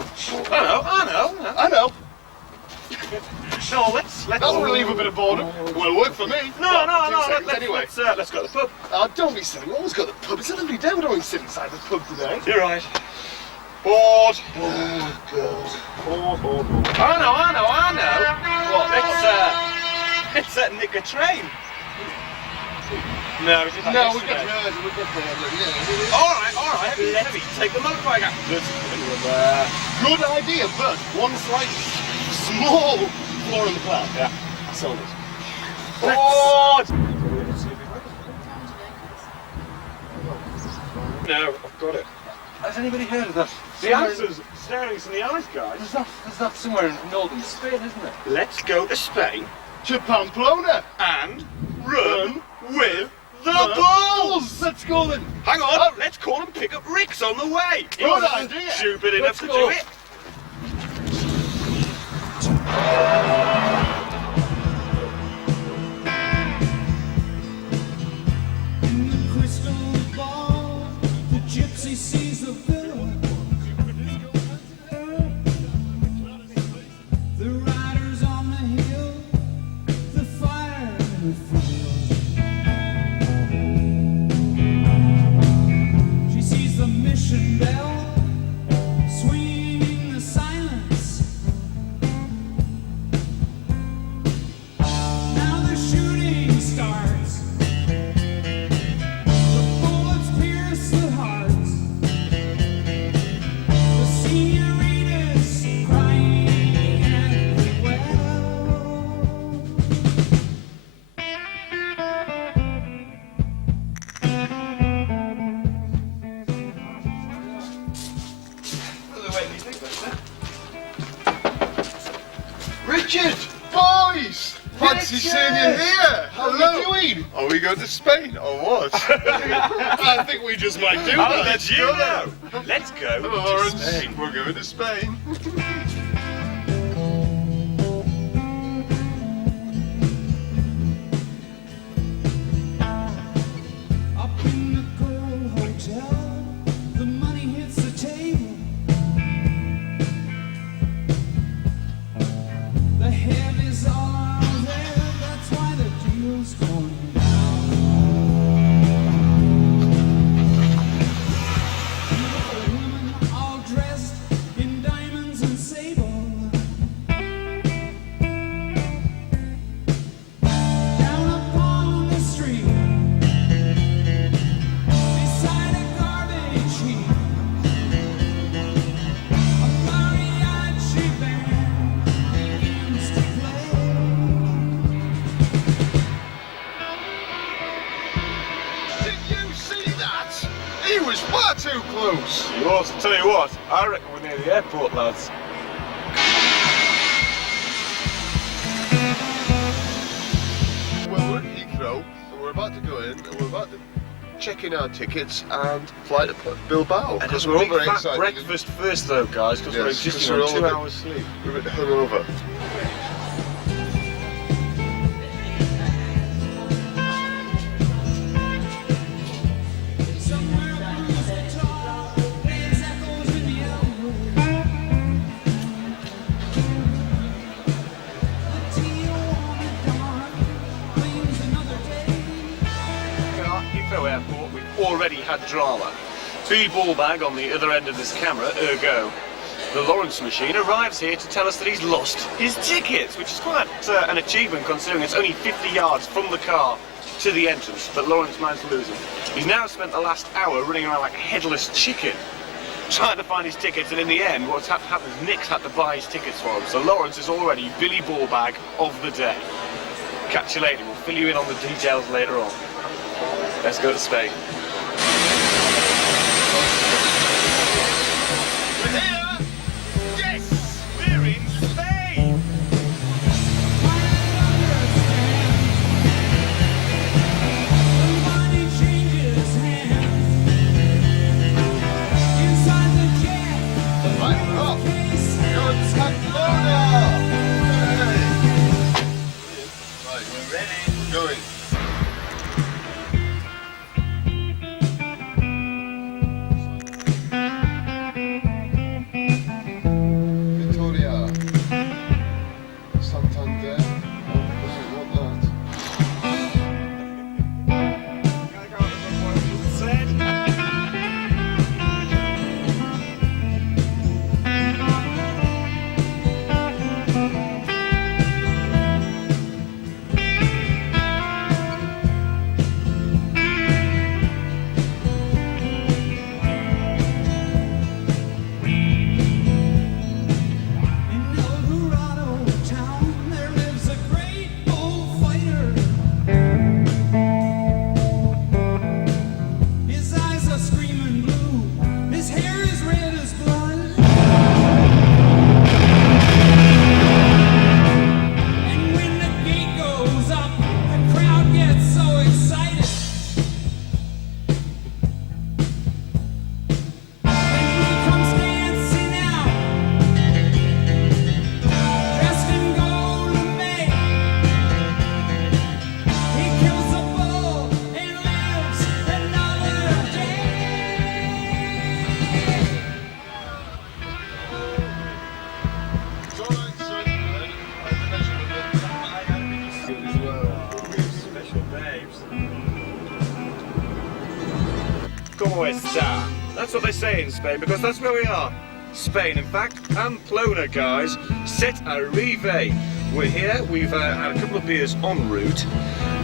I know. No, let's. That'll relieve a bit of boredom. Will work for me. No. Anyway. Let's go to the pub. Oh, don't be silly. We've always got the pub. It's a lovely day. We don't want to sit inside the pub today. You're right. Bored. Oh, God. Bored. I know. What? Let's nick a train. No, we did that No, yesterday. we'll get there. All right. Let's take the motorbike afterwards. Good idea, but one slight small flaw in the plan. Yeah. That's all it is. Bored. No, I've got it. Has anybody heard of that? The answer's staring us in the eyes, guys. There's that somewhere in northern Spain, isn't it? Let's go to Spain To Pamplona. and run with the bulls. Let's go then. Hang on, let's call and pick up Rick's on the way. He Good wasn't idea. stupid enough Let's to go. do it. In the crystal ball, the gypsy sees the villain. The riders on the hill, the fire and the field. She sees the mission bell swinging in the silence. Now the shooting starts. The bullets pierce the hearts. The senoritas crying at the well. Richard! Boys! Fancy seeing you here! How are you doing? Are we going to Spain or what? I think we just might do I'll that. let you know. Let's go to Lawrence, Spain. we're going to Spain. Up in the gold hotel, the money hits the table. The heavies all are there, that's why the deal's going down. Beautiful women all dressed in diamonds and sable. Down upon the street, beside a garbage heap, a mariachi band begins to play. Did you see that? He was far too close. You also tell you what, I reckon we're near the airport, lads. Well, we're at Heathrow, and we're about to go in, and we're about to check in our tickets and fly to Bilbao. Because we're all very excited. Breakfast first, though, guys, because we're Yes, existing because on we're 2 all a bit- hours sleep. We're a bit hungover. Somewhere blues guitar plays echoes in the elbow. The Tijuana dawn claims another day. Here at Heathrow Airport, we've already had drama. B-ball bag on the other end of this camera, ergo. The Lawrence machine arrives here to tell us that he's lost his tickets, which is quite an achievement considering it's only 50 yards from the car to the entrance, but Lawrence managed to lose them. He's now spent the last hour running around like a headless chicken, trying to find his tickets, and in the end, what's happened is Nick's had to buy his tickets for him, so Lawrence is already Billy Ballbag of the day. Catch you later, we'll fill you in on the details later on. Let's go to Spain. We're here! Yes! We're in Spain! Money changes hands inside the jet. Right, we're off. You're in Pamplona! Hey. Right, we're ready. We're going. como está? That's what they say in Spain, because that's where we are. Spain, in fact, Pamplona, guys. Set arrive. We're here, we've had a couple of beers en route,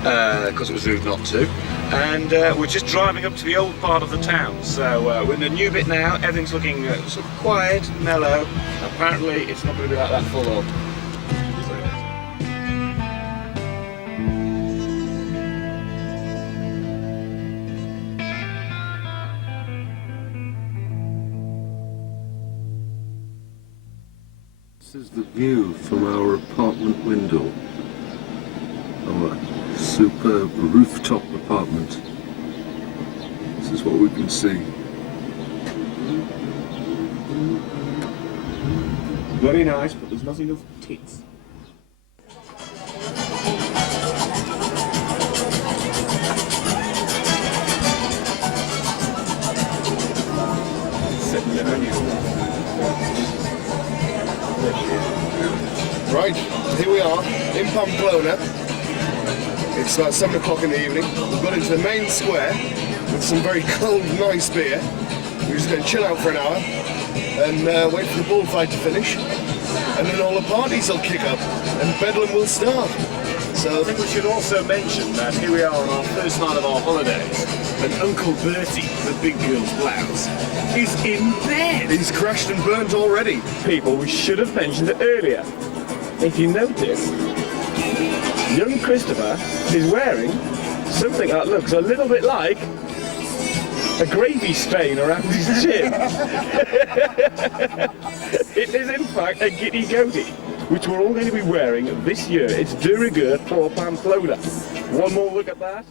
because it was rude not to, and we're just driving up to the old part of the town. So we're in a new bit now, everything's looking sort of quiet, mellow. Apparently it's not going to be like that full on. This is the view from our apartment window. Our superb rooftop apartment. This is what we can see. Very nice, but there's not enough tits. Right, here we are in Pamplona. It's about 7 o'clock in the evening. We've got into the main square with some very cold, nice beer. We're just going to chill out for an hour and wait for the bullfight to finish. And then all the parties will kick up and Bedlam will start. So I think we should also mention that here we are on our first night of our holidays, and Uncle Bertie, the big girl's blouse, is in bed. he's crashed and burnt already. People, we should have mentioned it earlier. If you notice, young Christopher is wearing something that looks a little bit like a gravy stain around his chin. It is in fact a giddy goatee, which we're all going to be wearing this year. It's de rigueur for Pamplona. One more look at that.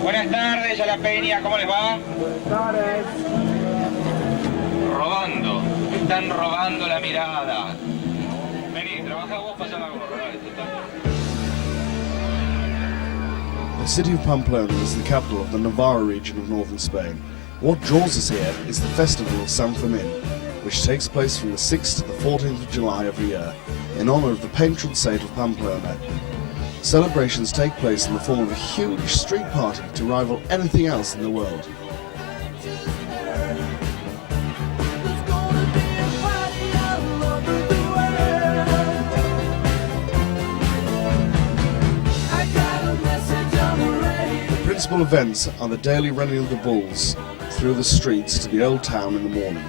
Buenas tardes a la peña, ¿cómo les va? Robando, están robando la mirada. Vení, trabaja vos, pasa la gorra. The city of Pamplona is the capital of the Navarra region of northern Spain. What draws us here is the festival of San Fermin, which takes place from the 6th to the 14th of July every year, in honour of the patron saint of Pamplona. Celebrations take place in the form of a huge street party to rival anything else in the world. The principal events are the daily running of the bulls through the streets to the old town in the morning.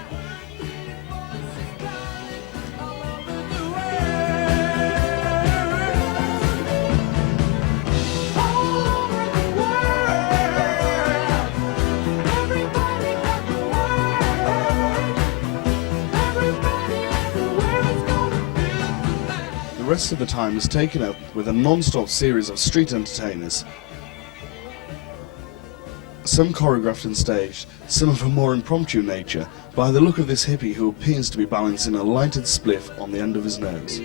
The rest of the time is taken up with a non-stop series of street entertainers. Some choreographed and staged, some of a more impromptu nature, by the look of this hippie who appears to be balancing a lighted spliff on the end of his nose.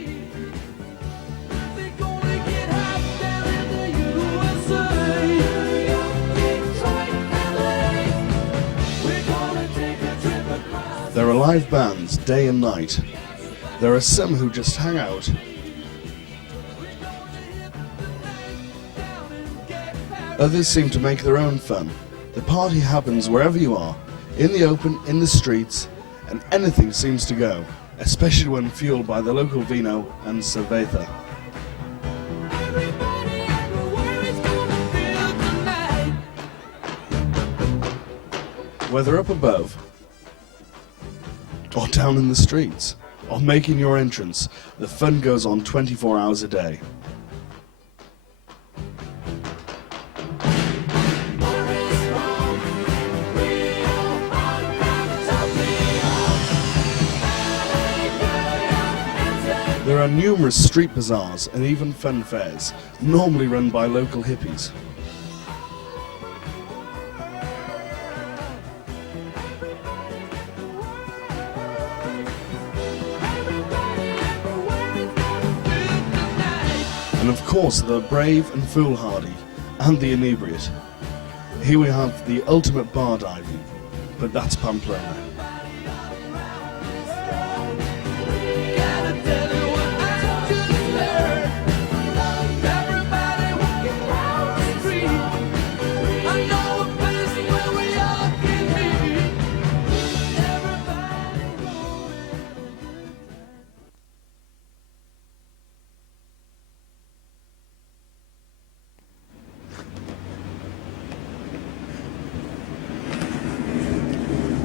There are live bands day and night. There are some who just hang out. Others seem to make their own fun. The party happens wherever you are, in the open, in the streets, and anything seems to go, especially when fueled by the local vino and cerveza. Whether up above, or down in the streets, or making your entrance, the fun goes on 24 hours a day. There are numerous street bazaars and even fun fairs, normally run by local hippies. And of course the brave and foolhardy, and the inebriate. Here we have the ultimate bar diving, but that's Pamplona.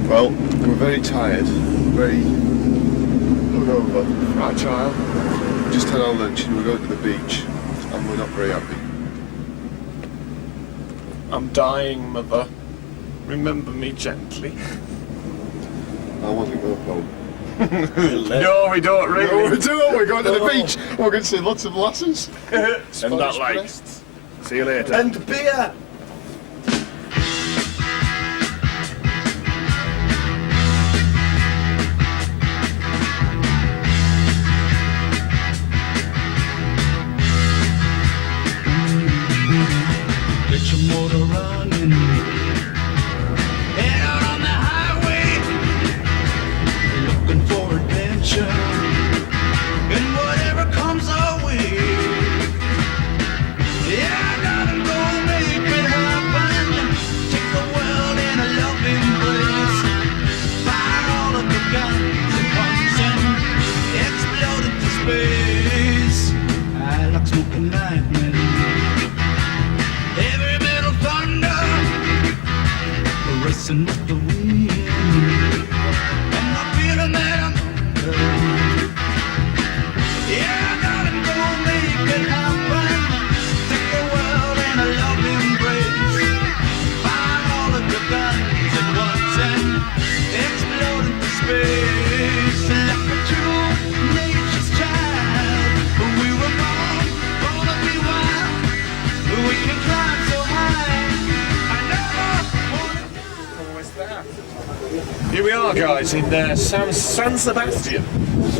Well, we're very tired, very hungover, fragile. We just had our lunch and we're going to the beach, and we're not very happy. I'm dying, Mother. Remember me gently. I want to go home. No, we don't really. No, we do. We're going to the beach. We're going to see lots of lasses. And that light. breasts. See you later. And beer! Get your motor running. Head out on the highway, looking for adventure, and whatever comes our way. Yeah, I gotta go make it happen. Take the world in a loving embrace. Fire all of the guns at once and explode into space. I like smoking lightning. Heavy metal thunder, racing with the wind, and I'm feeling that I'm yeah, I gotta go make it happen. Take the world in a loving embrace. Fire all of your guns at once and explode into space. Like a true nature's child, we were born to be wild. We can climb so high. I never wanted. Here we are, guys, in San Sebastian.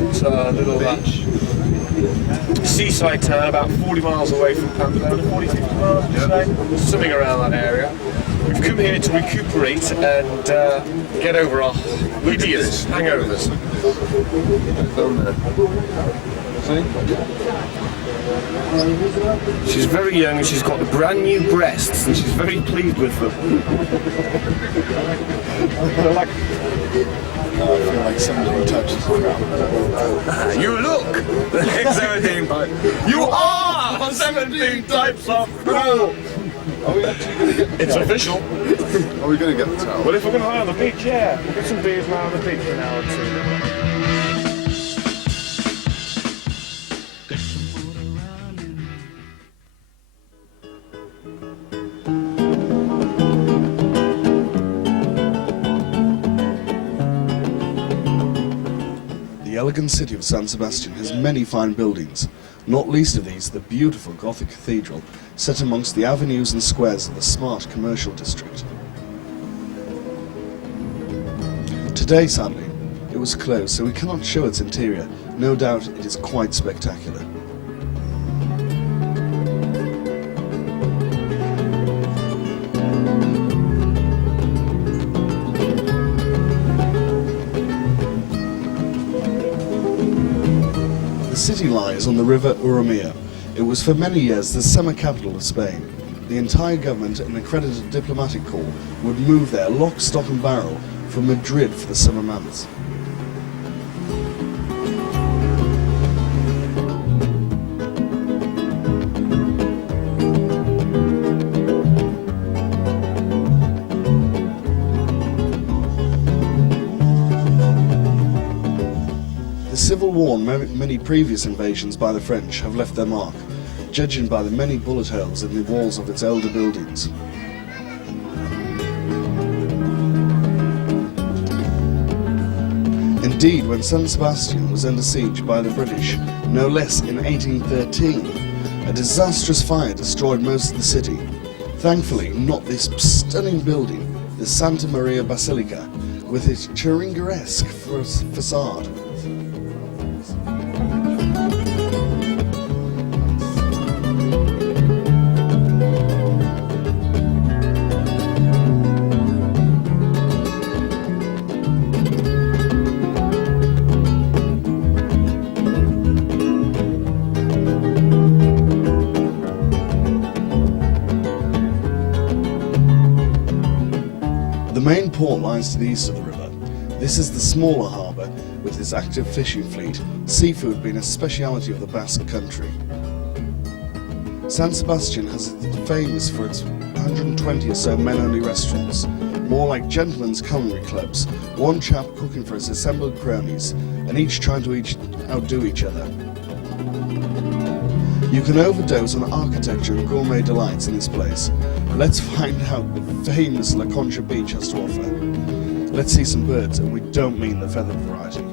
It's a little seaside town about 40 miles away from Pamplona, 40, 50 miles, would you say? Something around that area. We've come here to recuperate and get over our hideous hangovers. She's very young and she's got brand new breasts and she's very pleased with them. I feel like somebody touches the ground. You look 17 types. You are 17 types of pro. Are we actually going to get the It's official. Are we going to get the towel? Well, if we're going to lie on the beach, yeah. We'll get some beers now on the beach for an hour or two. Get your motor running. The elegant city of San Sebastian has many fine buildings, not least of these the beautiful Gothic cathedral set amongst the avenues and squares of the smart commercial district. Today, sadly, it was closed, so we cannot show its interior. No doubt it is quite spectacular. The city lies on the river Urumea. It was for many years the summer capital of Spain. The entire government and accredited diplomatic corps would move there lock, stock and barrel from Madrid for the summer months. The Civil War and many previous invasions by the French have left their mark, judging by the many bullet holes in the walls of its older buildings. Indeed, when San Sebastian was under siege by the British, no less in 1813, a disastrous fire destroyed most of the city. Thankfully, not this stunning building, the Santa Maria Basilica, with its Turingeresque facade. The main port lies to the east of the river. This is the smaller harbour with its active fishing fleet, seafood being a speciality of the Basque country. San Sebastian has famous for its 120 or so men-only restaurants, more like gentlemen's culinary clubs, one chap cooking for his assembled cronies, and each trying to outdo each other. You can overdose on architecture and gourmet delights in this place. Let's find out what the famous La Concha Beach has to offer. Let's see some birds, and we don't mean the feathered variety.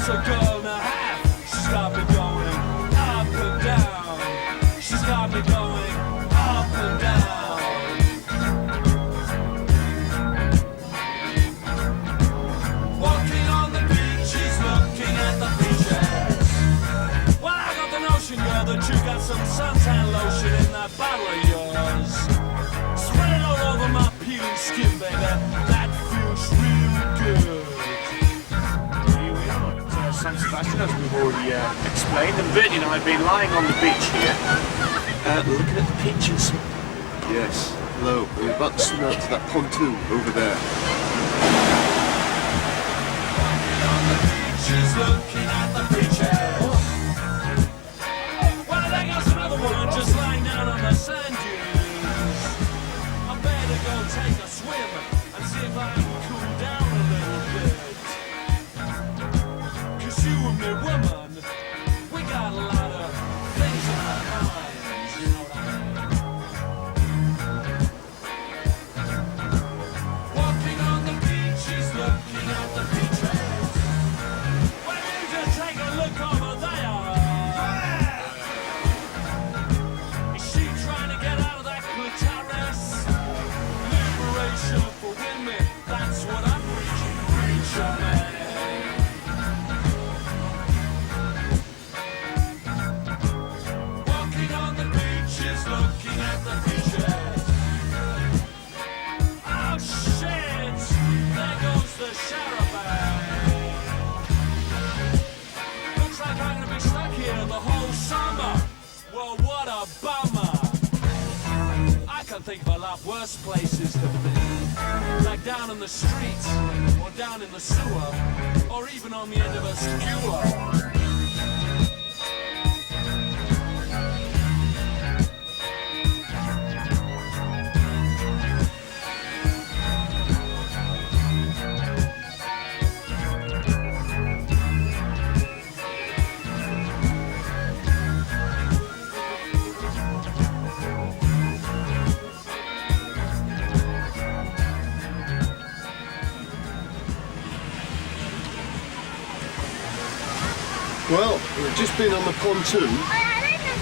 A girl and a half. She's got me going up and down. She's got me going up and down. Walking on the beach, she's looking at the beaches. Well, I got the notion, girl, that you got some suntan lotion in that bottle of yours. Spread it all over my peeling skin, baby. That feels real good. San Sebastian, as we've already explained, and Bertie and I have been lying on the beach here, looking at the peaches. Yes. Hello. We're about to swim out to that pontoon over there. She's looking at the beaches. Well, there goes another one just lying down on the sand dunes. I better go take a swim and see if I can cool down a little bit. 'Cause you and me, woman, we got a lot of things on our minds, you know what I mean? Walking on the beach, she's looking at the beaches. Why don't you just take a look over there? Is she trying to get out of that clitoris? Liberation for women, that's what I'm preaching, preacher man. Walking on the beaches, looking at the beaches. Oh shit! There goes the charabanc. Looks like I'm gonna be stuck here the whole summer. Well, what a bummer. I can think of a lot worse places to be. Like down in the street, or down in the sewer, or even on the end of a skewer. Well, we've just been on the pontoon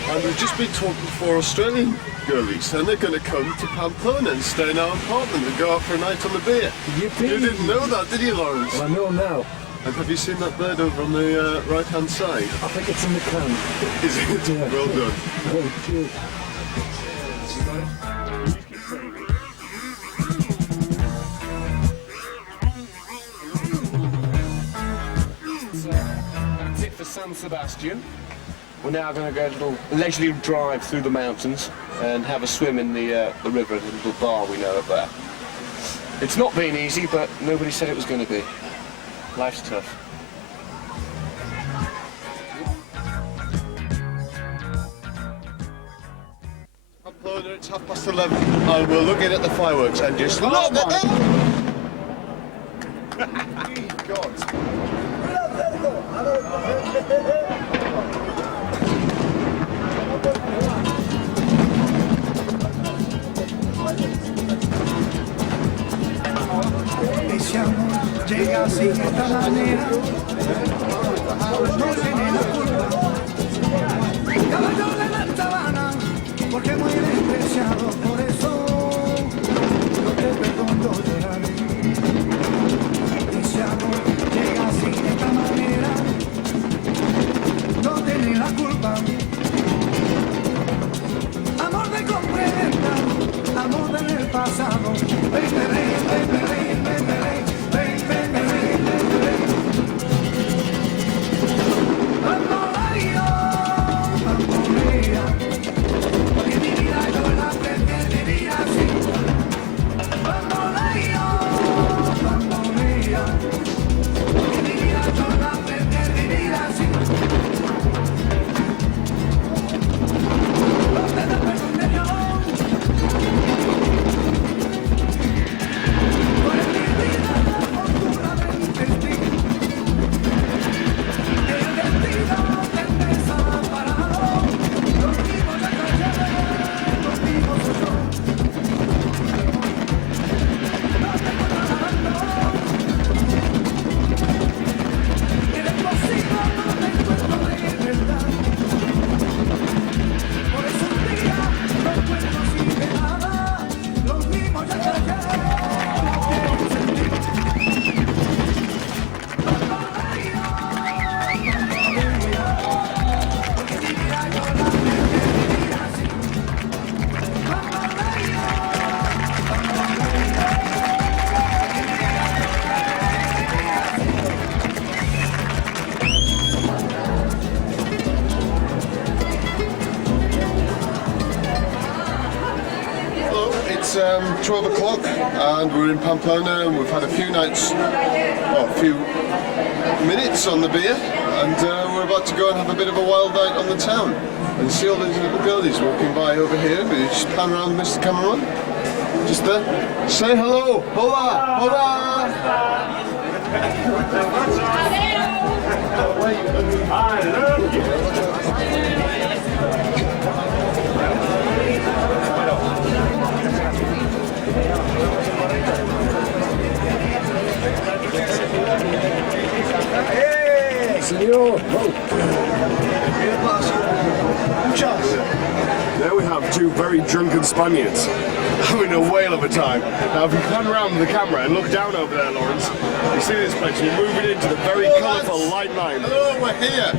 and we've just been talking to 4 Australian girlies and they're going to come to Pamplona and stay in our apartment and go out for a night on the beer. Yippee. You didn't know that, did you, Lawrence? Well, I know now. And have you seen that bird over on the right-hand side? I think it's in the can. Is it? Yeah. Well done. Oh, cheers. That's it for San Sebastian. We're now going to go a little leisurely drive through the mountains and have a swim in the river at a little bar we know up there. It's not been easy, but nobody said it was going to be. Life's tough. Pamplona, it's 11:30 and we're looking at the fireworks and just look at them! God. Ese amor llega así de esta manera, no tiene la culpa. Caballo de la sabana, porque muy despreciado, por eso no te perdono lloraré. Ese amor llega así de esta manera, no tiene la culpa. 12 o'clock and we're in Pamplona and we've had a few nights, well, a few minutes on the beer, and we're about to go and have a bit of a wild night on the town and see all these little girlies walking by over here. But you just pan around, Mr. Cameraman. Just there. Say hello. Hola. Hola. Senor. There we have two very drunken Spaniards having a whale of a time. Now, if you pan around with the camera and look down over there, Lawrence, you see this place. We're moving into the very colourful light line. Hello, we're here.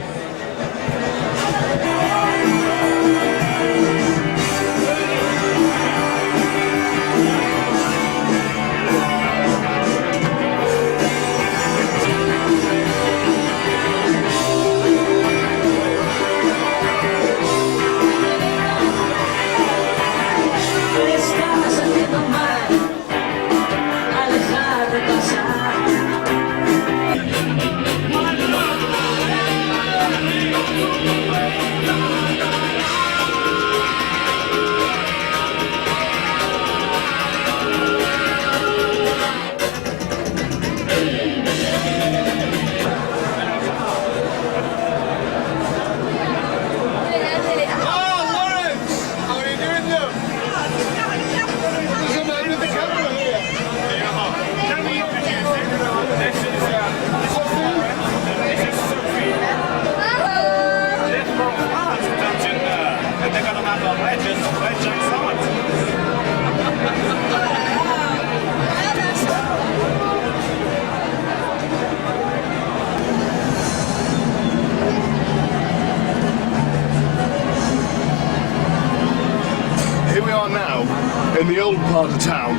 In the old part of town,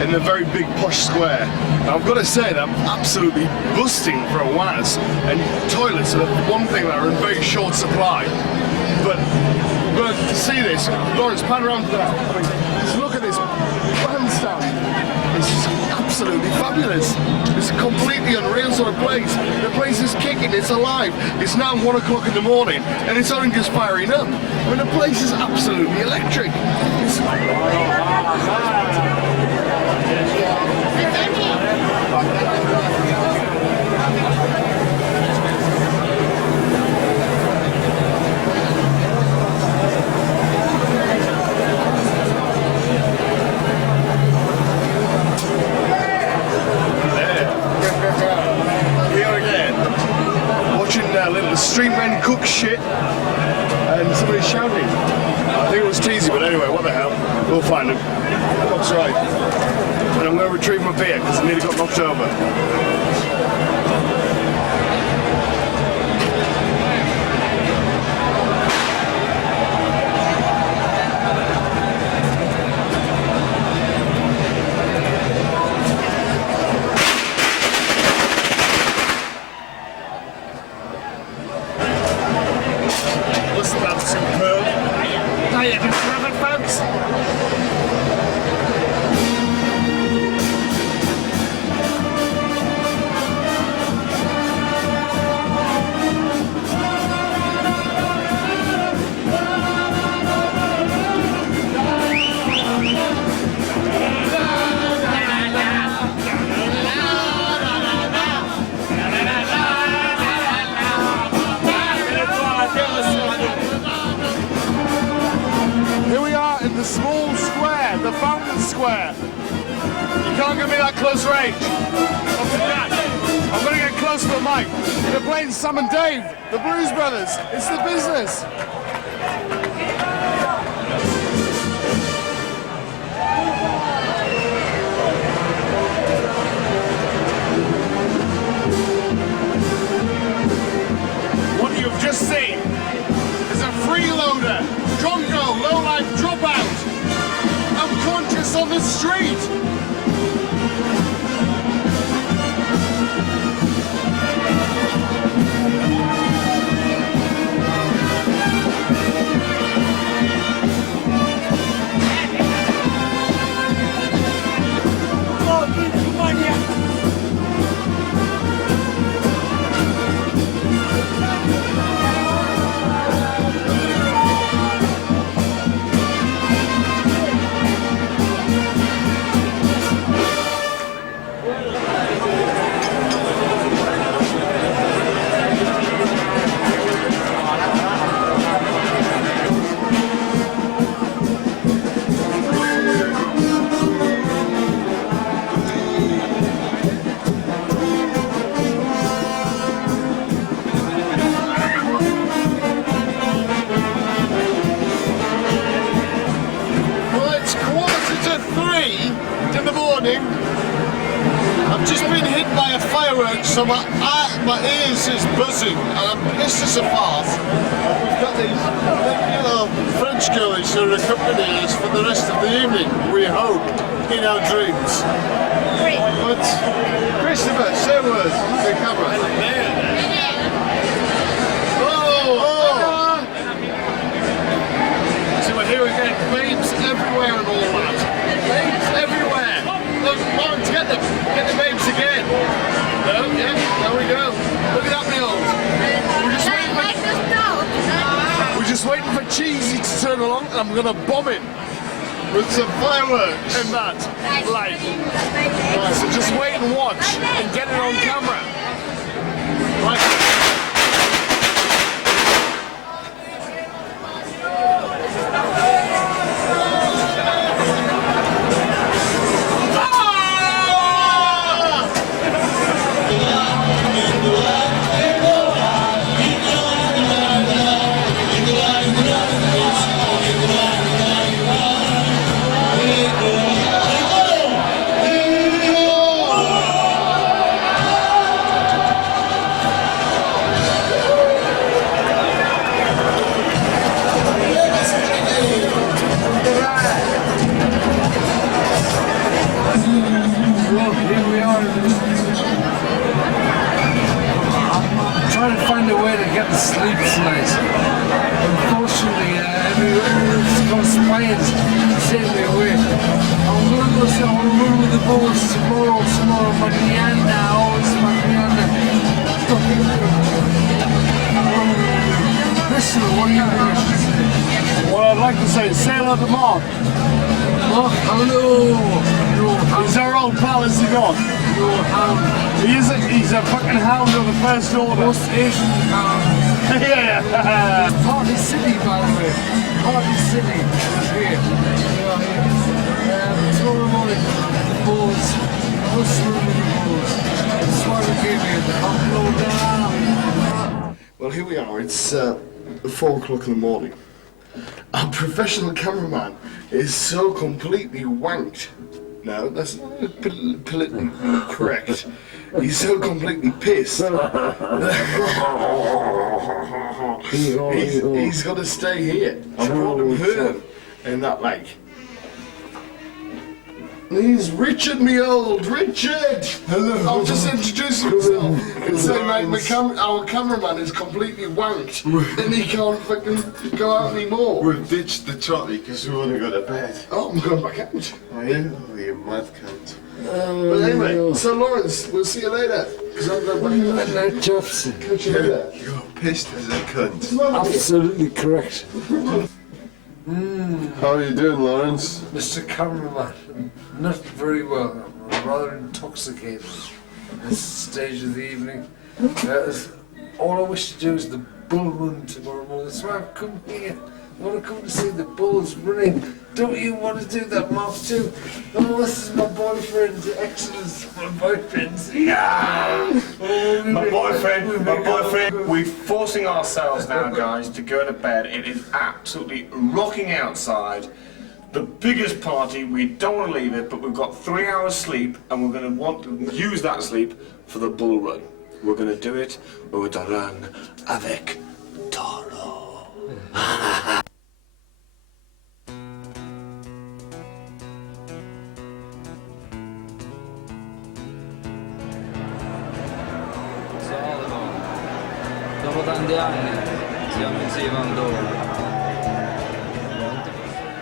in a very big posh square. Now, I've got to say that I'm absolutely busting for a waz, and toilets are the one thing that are in very short supply. But we're going to see this. Lawrence, pan around for that. I mean, just look at this bandstand. It's absolutely fabulous. It's a completely unreal sort of place. The place is kicking, it's alive. It's now 1 o'clock in the morning, and it's only just firing up. I mean, the place is absolutely electric. Little street men cook shit and somebody's shouting. I think it was Teasy, but anyway, what the hell? We'll find him. That's right. And I'm going to retrieve my beer because it nearly got knocked over. Square. You can't give me that close range. What's that? I'm going to get close to the mic. They're playing Sam and Dave, the Blues Brothers. It's the business. What you've just seen is a freeloader, drongo, low-life dropout. Unconscious on the street. So my ears is buzzing, and I'm pissed as a fart. We've got these little French girls who are accompanying us for the rest of the evening, we hope, in our dreams. But, Christopher, say a word to the camera. So we're here again, babes everywhere and all that. Babes everywhere. Look, Lawrence, get them. Get the babes again. No, yeah, there we go. Look at that, Mills. We're just waiting for Cheesy to turn along, and I'm going to bomb him with some fireworks and that. Like, right, so just wait and watch and get it on camera. Like. Sleep tonight. Unfortunately, everyone's conspired to take me away. I'm going to go see, I'm going to run with the bulls tomorrow, mañana, always mañana. Listen, what do you want? Well, I'd like to say hello to Mark. Mark, hello. He's our old pal, is he not? He's a fucking hound of the First Order. Most Asian hound. Yeah. Party City, by the way. Party City is here. Tomorrow morning, the Bulls. What's wrong with the Bulls? That's why we came here, the Pamplona. Well, here we are. It's 4 o'clock in the morning. Our professional cameraman is so completely wanked. No, that's not politically correct. He's so completely pissed. He's got to stay here. I brought him home in that lake. He's Richard, me old Richard. Hello. I'll just introduce myself and say, mate, our cameraman is completely wanked and he can't fucking go out anymore. We've ditched the trotty because we want to go to bed. Oh, I'm going back out. Are you? Oh, you mad cunt. But anyway, so Lawrence, we'll see you later. Because I'm going back out. Night, Jeffson. Catch you later. You're pissed as a cunt. Absolutely correct. How are you doing, Lawrence? Mr. Cameraman, not very well. I'm rather intoxicated at this stage of the evening. All I wish to do is the bull run tomorrow morning. That's why I've come here. I want to come to see the bulls running. Don't you want to do that, Mark, too? Oh, this is my boyfriend. Excellent, my boyfriend. Yeah! My boyfriend, we're forcing ourselves now, guys, to go to bed. It is absolutely rocking outside. The biggest party, we don't want to leave it, but we've got 3 hours sleep, and we're going to want to use that sleep for the bull run. We're going to do it, we're going to run avec Toro. Dopo tanti anni siamo insieme ancora.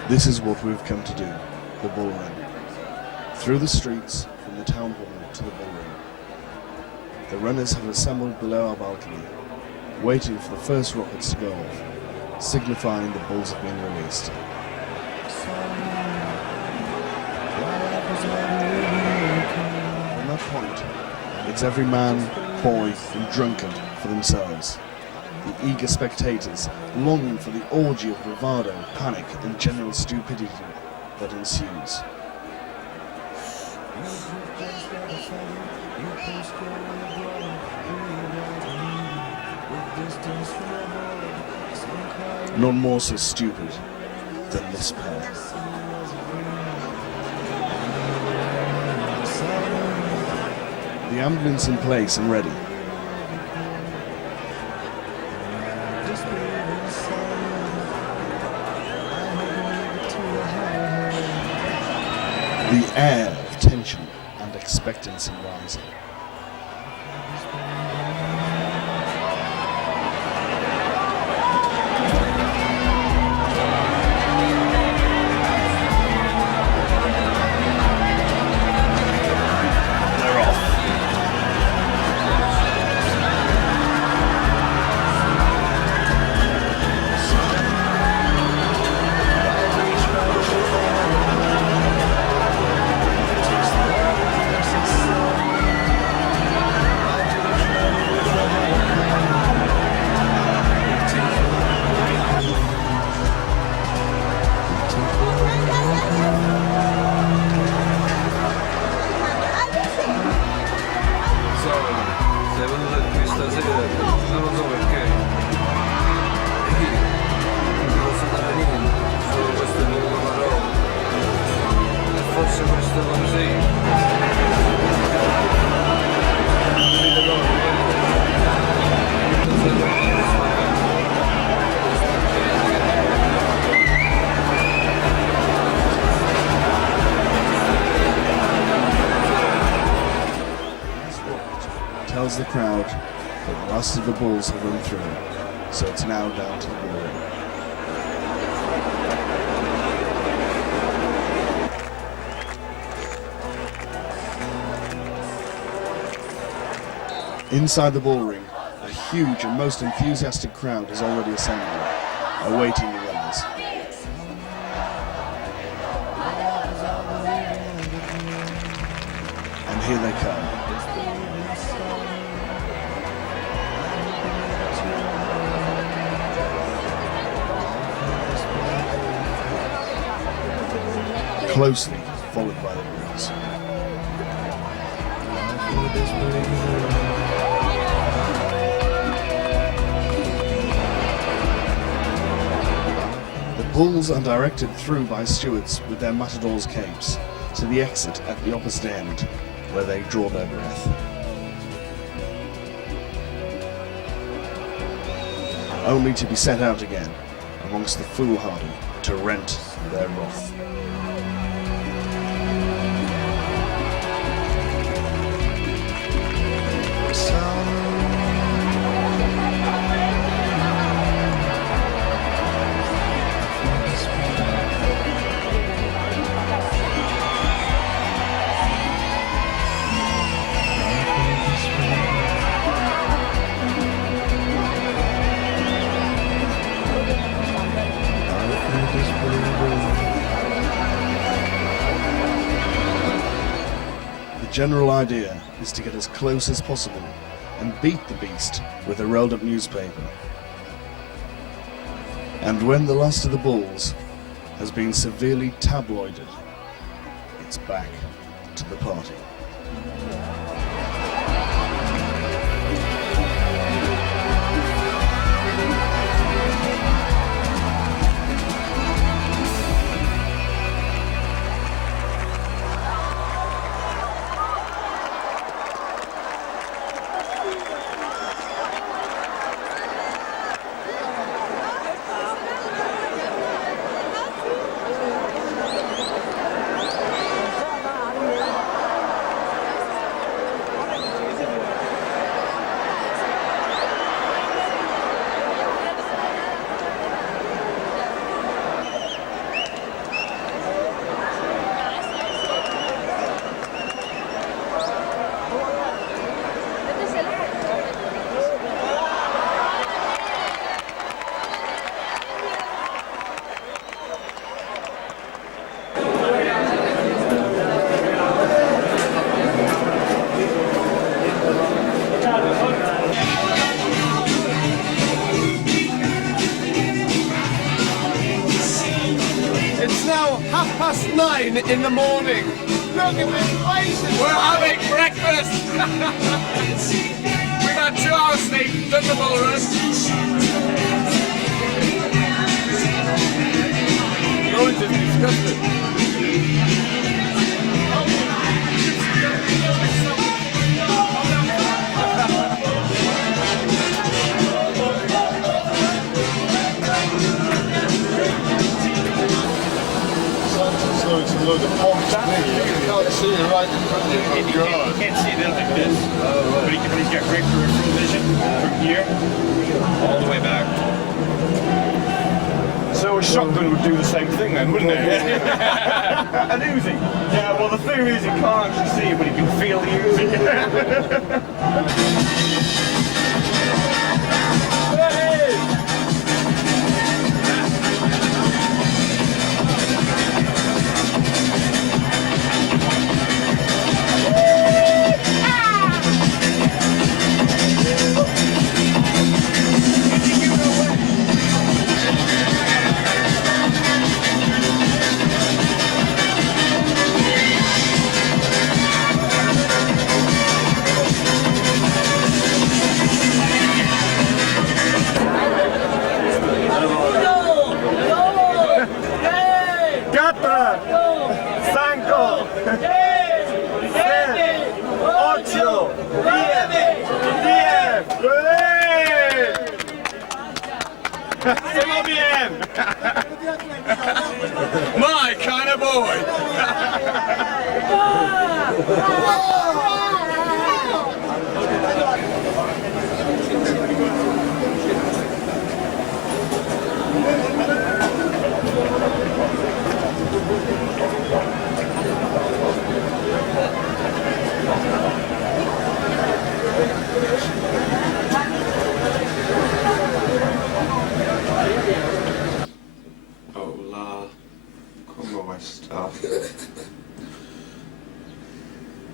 This is what we've come to do, the bull run. Through the streets, from the town hall to the bull ring. The runners have assembled below our balcony, waiting for the first rockets to go off, signifying the bulls have been released. From that point, it's every man, boy and drunkard for themselves. The eager spectators longing for the orgy of bravado, panic and general stupidity that ensues. None more so stupid than this pair. The the ambulance in place and ready. The air of tension and expectancy rising. They're off. Sei venuto qui stasera, non lo so perché. Non posso dare niente, solo queste poche parole. E forse questo consiglio. Tells the crowd that the last of the bulls have run through, so it's now down to the bull. Inside the bull ring, a huge and most enthusiastic crowd has already assembled, awaiting the runners. And here they come. Closely followed by the bulls. The bulls are directed through by stewards with their matadors' capes to the exit at the opposite end, where they draw their breath. Only to be set out again amongst the foolhardy to rent their wrath. The general idea is to get as close as possible and beat the beast with a rolled up newspaper. And when the last of the bulls has been severely tabloided, it's back to the party. now 9:30 in the morning. Look at this place. We're having breakfast. We've had 2 hours sleep, done the bull run. Lawrence is disgusted. load of bombs. You can't see it right in front of you. Oh, God. You can't see them like this, but he's got great peripheral vision from here all the way back. So a shotgun would do the same thing then, wouldn't it? An Uzi? Yeah, well the thing is he can't actually see it, but he can feel the Uzi. My kind of boy! Hola, ¿cómo está?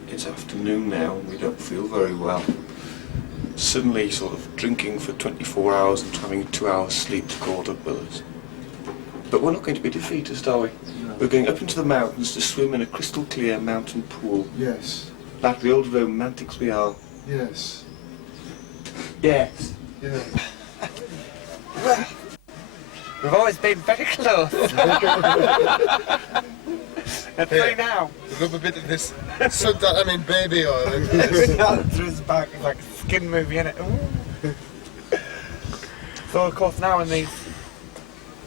It's afternoon now and we don't feel very well. Suddenly sort of drinking for 24 hours and having 2 hours sleep to caught up with us. But we're not going to be defeatist, are we? No. We're going up into the mountains to swim in a crystal clear mountain pool. Yes. Like the old romantics we are. Yes. Yes. Yeah. We've always been very close. And play now. Rub a bit of this baby oil in Through his back, it's like a skin movie, innit? Ooh. So of course now in these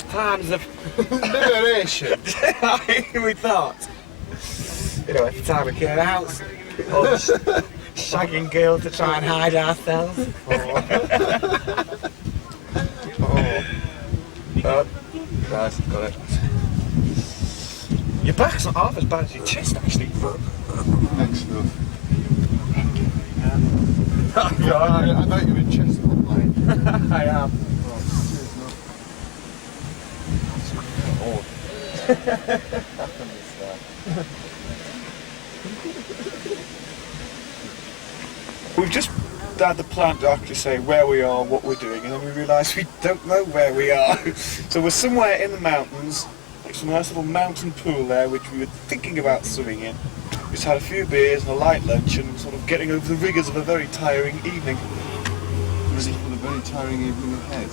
times of liberation, we thought, you know, every time we came out, or shagging girls to try and hide ourselves. Right, got it. Your back's not half as bad as your chest, actually. Excellent. Oh, God. I thought you were chest line. I am. We've just had the plan to actually say where we are, what we're doing, and then we realise we don't know where we are. So we're somewhere in the mountains, next to a nice little mountain pool there, which we were thinking about swimming in. We just had a few beers and a light lunch and sort of getting over the rigours of a very tiring evening. Ready for the very tiring evening ahead.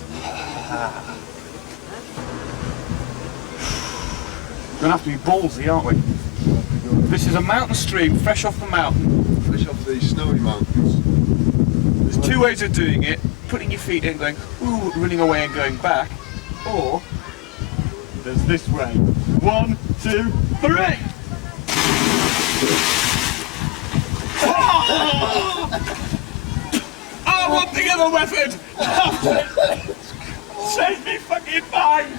We're going to have to be ballsy, aren't we? This is a mountain stream, fresh off the mountain. Fresh off the snowy mountains. There's two ways of doing it. Putting your feet in, going, ooh, running away and going back. Or, there's this way. 1, 2, 3! I want the other method! Save me fucking mind!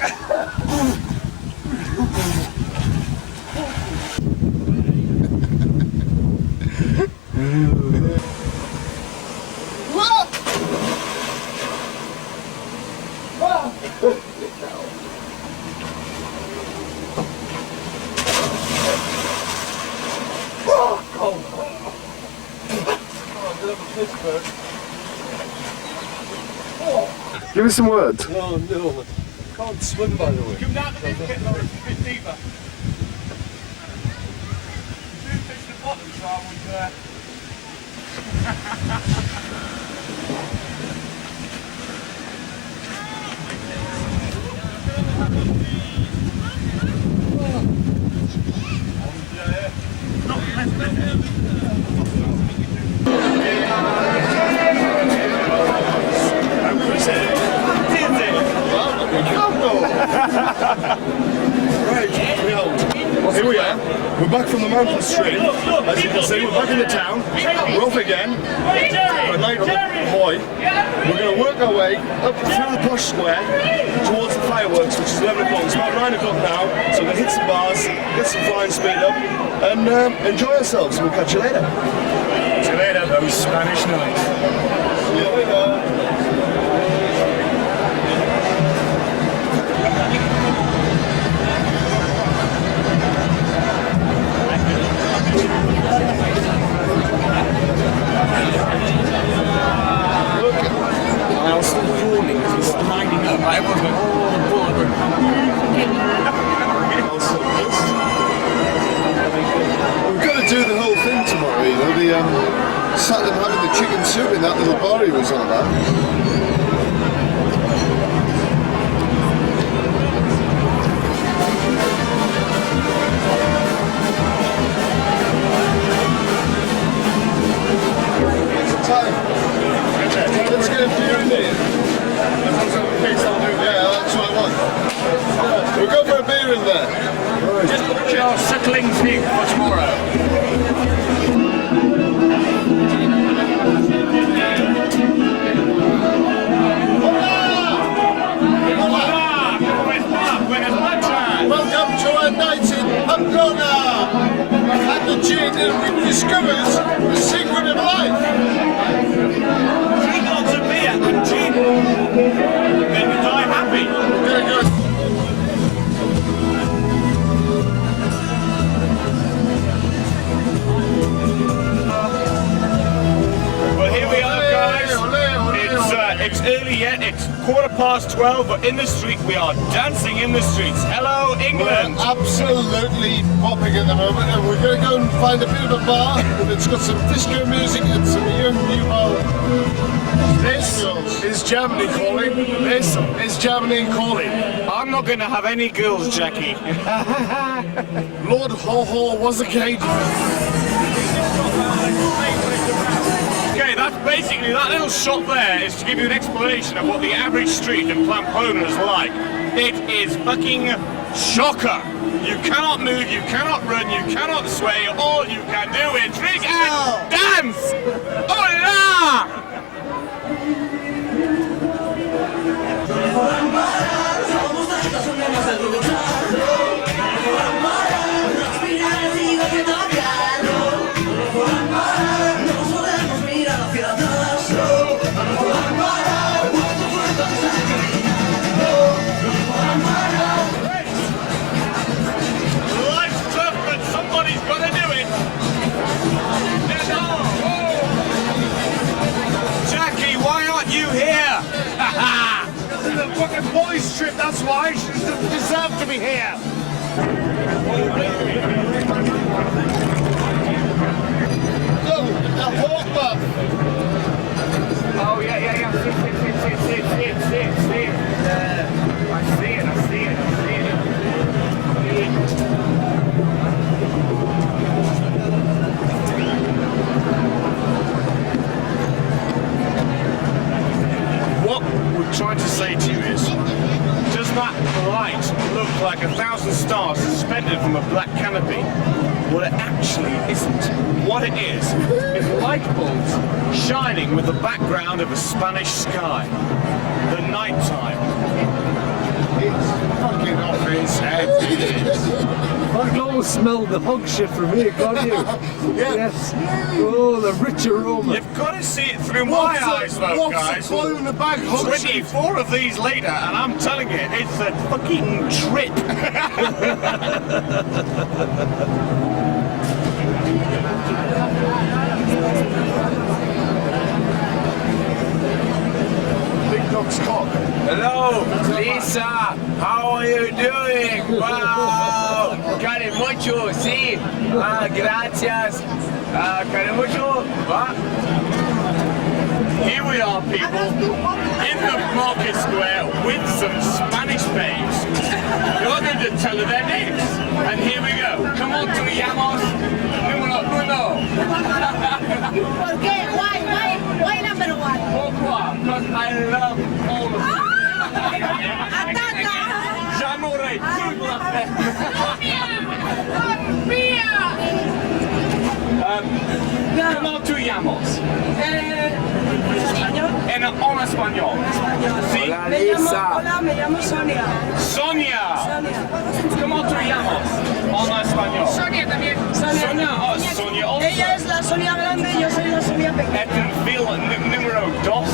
Give me some words. Oh no, I can't swim by the way. Come down to this bit, Lawrence, a bit deeper. You do fish the bottom, so I would... Right, It here we are. We're back from the mountain stream. As you can see, we're back in the town. We're off again. For a night on the Hoy. We're going to work our way up through the posh square towards the fireworks, which is 11 o'clock. It's about 9 o'clock now, so we're going to hit some bars, get some flying speed up, and enjoy ourselves. We'll catch you later. See you later, those Spanish nights. Here we go. I was still fawning as he's lining up. Everyone's going, oh, the bullet. We've got to do the whole thing tomorrow, you know, sat and having the chicken soup in that little bar he was on about. Let's get a beer in there. Yeah, that's what I want. We'll go for a beer in there. Just watch our settling pig for tomorrow. Welcome to our night in Pamplona. And the gin, and we've discovered the secret of life. Drink lots of beer and gin. Then you die happy. Very good. Well, here we are, guys. It's early yet. It's 12:15, but in the street we are dancing in the streets. Hello, England. We're absolutely popping at the moment, and we're going to go and find a bit of a bar that's got some disco music and some young new This is Germany calling. This is Germany calling. I'm not going to have any girls, Jackie. Lord Ho-Ho was a cage. Okay, that's basically, that little shot there is to give you an explanation of what the average street in Pamplona is like. It is fucking shocker. You cannot move, you cannot run, you cannot sway. All you can do is drink and dance. Hola! Life's tough, but somebody's got to do it. Jackie, why aren't you here? The fucking boys trip, that's why. She doesn't deserve to be here. The hawk buff. Oh, yeah. See. I see it. What we're trying to say to you is, does that light look like 1,000 stars suspended from a black canopy? Well, it actually isn't. What it is light bulbs shining with the background of a Spanish sky. The night time. It's fucking off his head. I can almost smell the hog shit from here, can't you? Yes. Oh, the rich aroma. You've got to see it through my eyes, though, guys. What's the in the bag? 24 of these later, and I'm telling you, it's a fucking trip. Big dog's cock. Hello, Lisa. How are you doing? Wow. Carimucho, sí. Gracias. Carimucho. What? Here we are, people, in the market square with some Spanish babes. You're going to tell her their names. And here we go. Come on, te llamas número uno. ¿Por qué? Why number one? Pourquoi? Because I love all of you. Ataca! J'aimerais tout la faire. ¿Cómo te llamas? En español. Sí. Hola, Lisa. Hola, me llamo Sonia. Sonia. ¿Cómo te llamas? En español. Sonia también. Sonia. Oh, Sonia also. Ella es la Sonia grande y yo soy la Sonia pequeña. Etenville número 2.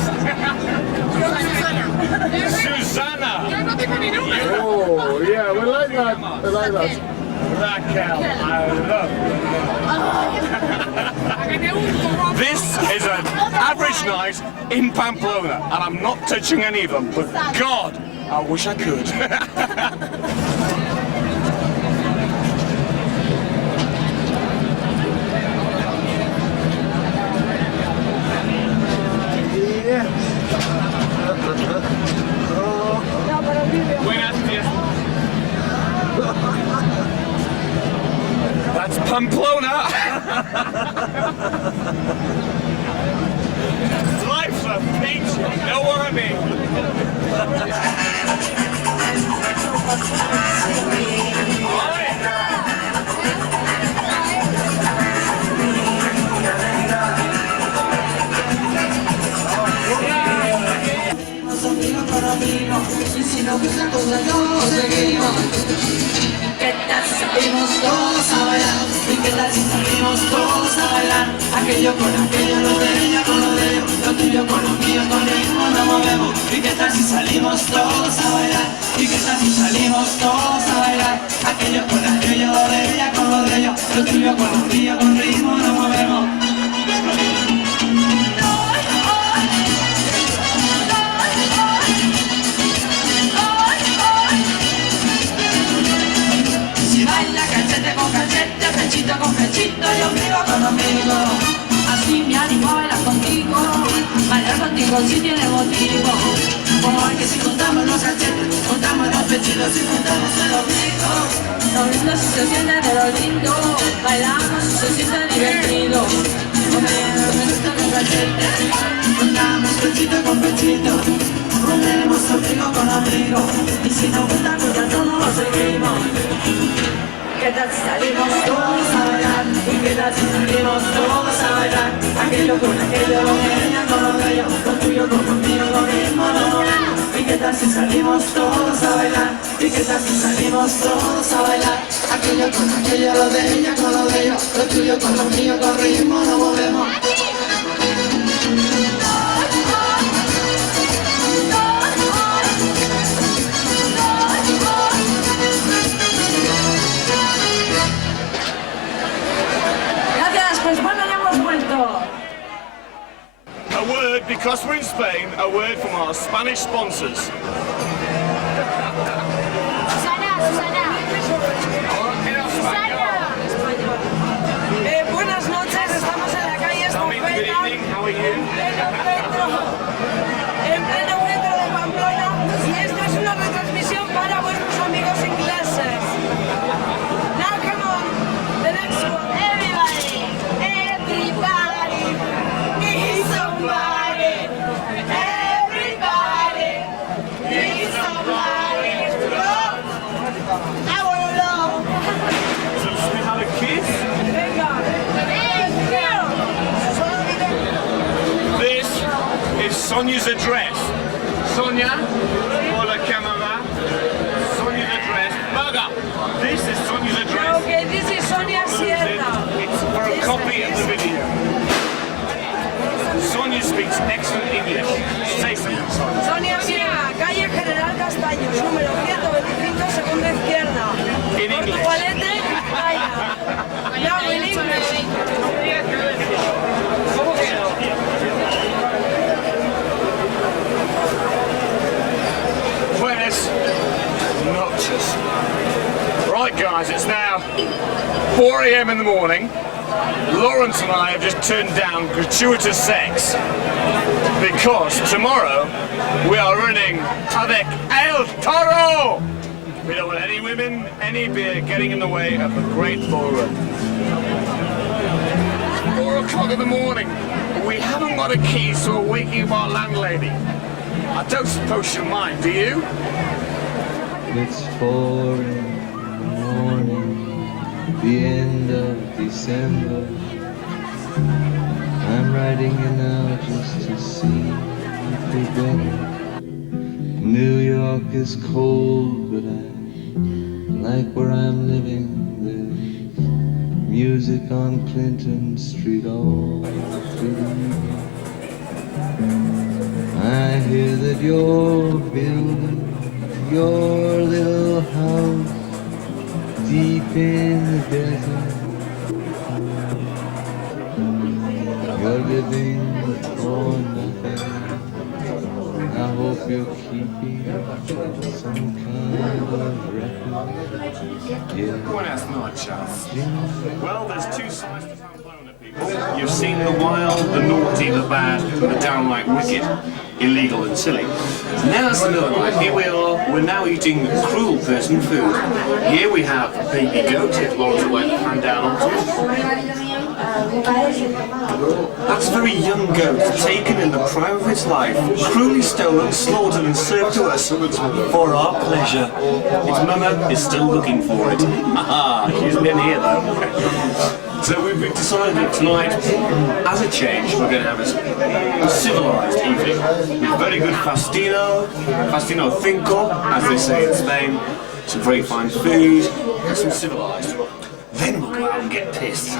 Susana. Yo no tengo ni número. Oh, yeah, we like that. We like that. Raquel, I love you. This is an average night in Pamplona, and I'm not touching any of them, but God, I wish I could. Buenas días. That's Pamplona. Life's a peach, you know what I mean? ¿Qué tal si salimos todos a bailar? ¿Y qué tal si salimos todos a bailar? Aquello con aquello, lo de ella con lo de ellos, lo tuyo con lo mío, con ritmo nos movemos. ¿Y qué tal si salimos todos a bailar? ¿Y qué tal si salimos todos a bailar? Aquello con aquello, lo de ella con lo de ellos, lo tuyo con lo mío, con ritmo nos movemos. Pechito con pechito, yo vivo con amigo. Así me animo a bailar contigo. Bailar contigo si tiene motivo. Como es que si juntamos los cachetes, juntamos los pechitos y juntamos el ombligo. Lo lindo si se siente de lo lindo. Bailamos si se siente divertido. Comiendo pechito con cachete. Juntamos pechito con pechito. Ponemos ombligo con ombligo. Y si nos gusta, pues ya todos lo seguimos. ¿Qué tal si salimos todos a bailar? ¿Y qué tal si salimos todos a bailar? Aquello con aquello, lo de ella con lo de ellos, lo tuyo con lo mío, lo mismo no volvemos. ¿Y qué tal si salimos todos a bailar? ¿Y qué tal si salimos todos a bailar? Aquello con aquello, lo de ella con lo de ellos, lo tuyo con lo mío, con ritmo no volvemos. A word, because we're in Spain, a word from our Spanish sponsors. Susana. Buenas noches, estamos en la calle Estafeta, en pleno centro de Pamplona, y esta es una retransmisión para vuestros amigos ingleses. Now come on, the next one. Everybody needs somebody. Everybody needs somebody to love. I wanna love. So should we have a kiss? This is Sonia's address. Sonia, for the camera. Sonia's address. Baga, this is Sonia's address. Okay, this is Sonia Sierra. It's for a copy of the video. Sonia speaks excellent English. Say something, Sonia. Sonia Sierra, calle General Castaños, número 125, segunda izquierda. In English. Portugalete, España. Now in English. Buenas noches. Right, guys, it's now 4 a.m. in the morning. Lawrence and I have just turned down gratuitous sex because tomorrow we are running avec El Toro. We don't want any women, any beer getting in the way of the great bull run. 4 o'clock in the morning. We haven't got a key, so we're waking up our landlady. I don't suppose she'll mind, do you? It's 4 in the morning. the end of December. I'm writing you now just to see if you're better. New York is cold, but I like where I'm living. There's music on Clinton Street all through the evening. I hear that you're building your little house deep in the desert. You're living for nothing. I hope you're keeping some kind of record. Yeah. Buenas noches. Well, there's two sides to Pamplona, people. You've seen the wild, the naughty, the bad, the downright wicked, illegal and silly. Now it's another one. Here we are, we're now eating cruel person food. Here we have baby goat, if Lawrence will let the hand down onto it. That's a very young goat, taken in the prime of its life, cruelly stolen, slaughtered and served to us for our pleasure. Its mama is still looking for it. Aha, she isn't in here though. So we've decided that tonight, as a change, we're going to have a civilised evening with very good fastino cinco, as they say in Spain, some very fine food, and some civilised. Then we'll go out and get pissed.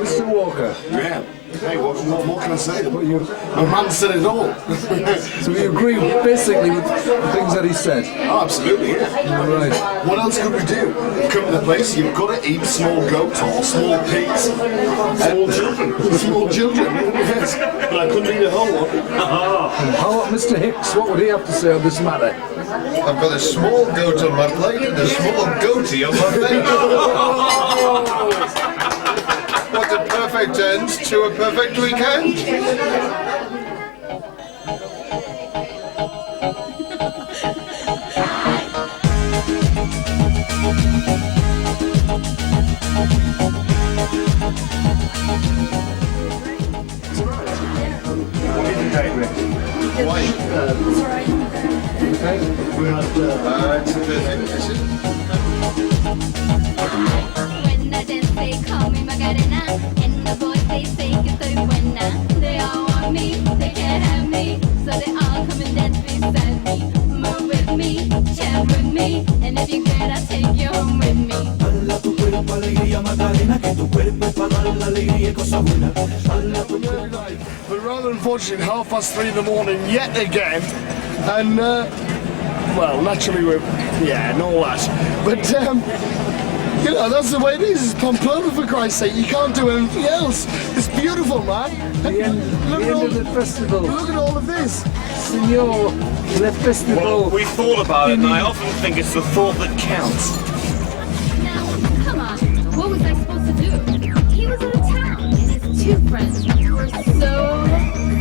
Mr. Walker. Yeah. Hey, what more can I say? A man said it all. So we agree basically with the things that he said. Oh, absolutely, yeah. Right. What else could we do? Come to the place, you've got to eat small goats or small pigs. Small children. Small children, yes. But I couldn't eat a whole one. How about Mr. Hicks? What would he have to say on this matter? I've got a small goat on my plate and a small goatee on my plate. What a perfect end to a perfect weekend. It's a perfect, is it? When I dance, they call me Macarena, and the boys they say que soy buena. They all want me, they can't have me, so they all come and dance beside me. Move with me, chat with me, and if you're good, I'll take you home with me. Dala tu cuerpo alegría Macarena, que tu cuerpo es para dar la alegría y cosa buena. Dala tu cuerpo. But rather unfortunate, 3:30 in the morning yet again, and well, naturally we're and all that. But you know, that's the way it is. It's Pamplona, for Christ's sake. You can't do anything else. It's beautiful, man. The end of the festival. Look at all of this. Signor, the festival. Well, we thought about it, and I often think it's the thought that counts. Now, come on, what was I supposed to do? He was out of town, and his two friends were so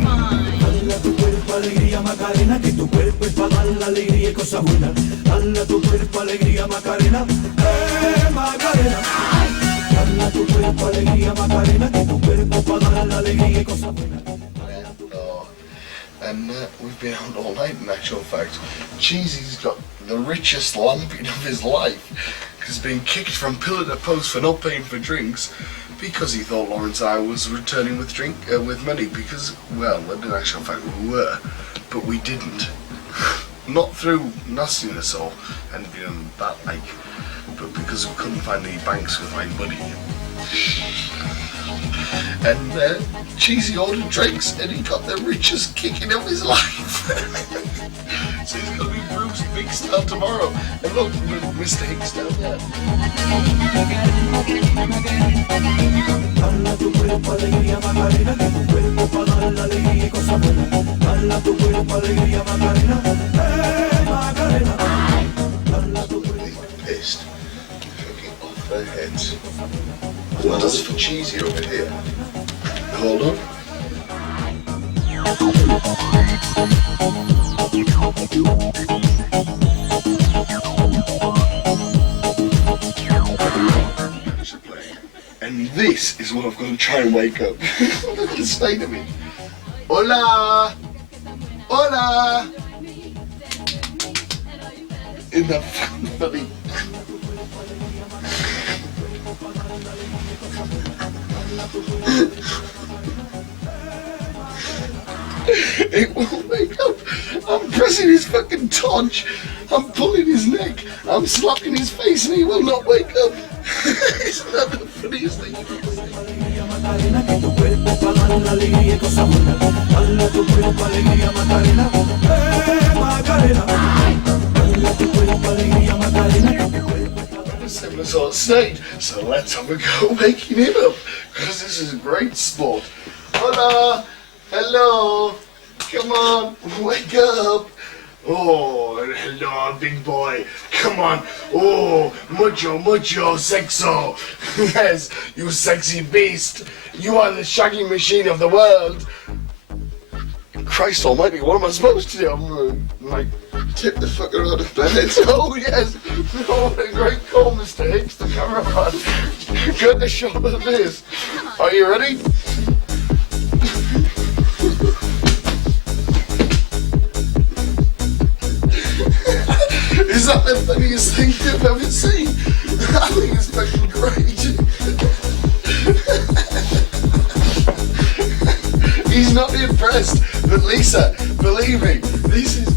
fine. Dala tu cuerpo alegría Macarena, que tu cuerpo es para dar la alegría y cosa buena. Dala tu cuerpo alegría Macarena, Macarena. Dala tu cuerpo alegría Macarena, que tu cuerpo es para dar la alegría y cosa buena. And we've been out all night, in actual fact. Cheesy's got the richest lumping of his life. He's been kicked from pillar to post for not paying for drinks because he thought Lawrence and I was returning with money because, well, in actual fact we were, but we didn't. Not through nastiness or anything in that like, but because we couldn't find any banks with my money. And Cheesy ordered drinks and he got the richest kicking of his life. So he's going to be Bruce Big Star tomorrow. And look, Mr. Hicks down there. Dala tu cuerpo alegría Macarena, que tu cuerpo es para dar la alegría y cosa buena. Dala tu cuerpo alegría Macarena, Macarena. Dala tu cuerpo. Pissed. Fucking off their heads. What does for Cheesy over here? Hold on. And this is what I've got to try and wake up. Look at the state of me. Hola! Hola! In that funny. It won't wake up. I'm pressing his fucking todge. I'm pulling his neck. I'm slapping his face and he will not wake up. Isn't that the funniest thing you've ever seen? Macarena, que tu cuerpo pa' dar una alegría y cosa buena. Dale tu cuerpo alegría, Macarena. Macarena. Dale tu cuerpo alegría, Macarena, que tu cuerpo. Similar's on stage, so let's have a go waking him up, because this is a great sport. Hola! Hello! Come on, wake up! Oh, hello, big boy. Come on. Oh, mucho, sexo. Yes, you sexy beast. You are the shagging machine of the world. Christ almighty, what am I supposed to do? I'm like, tip the fucker out of bed. Oh, yes. Oh, what a great call, Mr. Hicks, the cameraman. Get a shot of this. Are you ready? Is that the funniest thing you've ever seen? I think it's fucking great. He's not impressed, but Lisa, believe me, this is